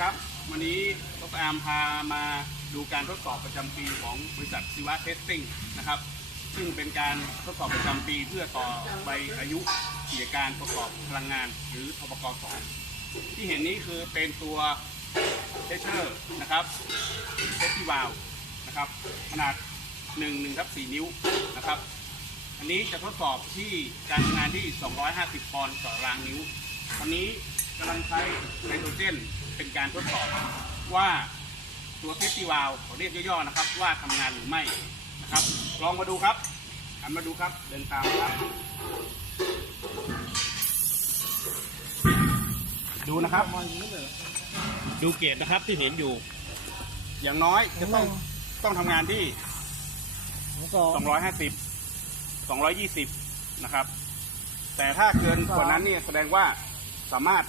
ครับ วันนี้ดรอาร์มพามาดูการทดสอบประจำปีของบริษัทซิวะเทสติ้งนะครับ ซึ่งเป็นการทดสอบประจำปีเพื่อต่อใบอายุกิจการประกอบพลังงาน หรือทบกสองที่เห็นนี้คือเป็นตัวเทสเชอร์นะครับเทสที่วาลนะครับขนาด1 1ทับ4นิ้วนะครับ อันนี้จะทดสอบที่การทำงานที่ 250 ปอนด์ต่อรางนิ้ว อันนี้ กำลังใช้ไนโตรเจนเป็นการทดสอบว่าตัวเทสติวาลขอเรียกย่อๆนะครับ ว่าทำงานหรือไม่นะครับ ลองมาดูครับหันมาดูครับ เดินตามครับ ดูนะครับ ดูเกจนะครับที่เห็นอยู่ อย่างน้อยจะต้องต้องทำงานที่ 250 220 นะครับ แต่ถ้าเกินกว่านั้นเนี่ยแสดงว่าสามารถ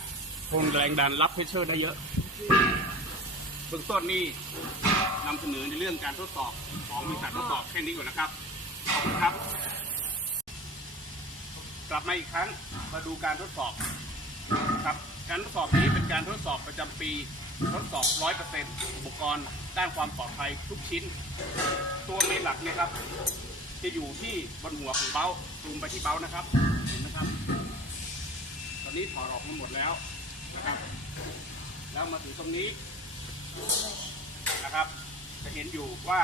ทนแรงดันรับเพชเชอร์ได้เยอะเบื้องต้นนี่นำเสนอในเรื่องการทดสอบของบริษัททดสอบแค่นี้ก่อนนะครับ ขอบคุณครับ กลับมาอีกครั้งมาดูการทดสอบครับการทดสอบนี้เป็นการทดสอบประจำปี ทดสอบ 100%อุปกรณ์ด้านความปลอดภัยทุกชิ้น ตัวเมนหลักเนี่ยครับ จะอยู่ที่บนหัวของเบ้าซูมไปที่เบ้านะครับเห็นไหมครับ ตอนนี้ถอดออกมาหมดแล้ว นะครับ แล้วมาถึงตรงนี้นะครับ จะเห็นอยู่ว่า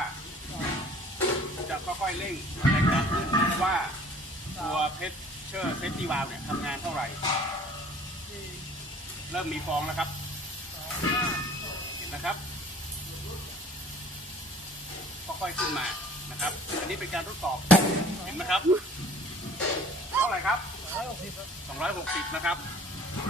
จะค่อยๆเร่งแรงดันขึ้นว่าตัวเพชเชอร์เซฟตี้วาลเนี่ยทำงานเท่าไหร่ เริ่มมีฟองแล้วครับ เห็นนะครับค่อยๆขึ้นมานะครับ อันนี้เป็นการทดสอบ เห็นไหมครับ เท่าไหร่ครับ 260 นะครับ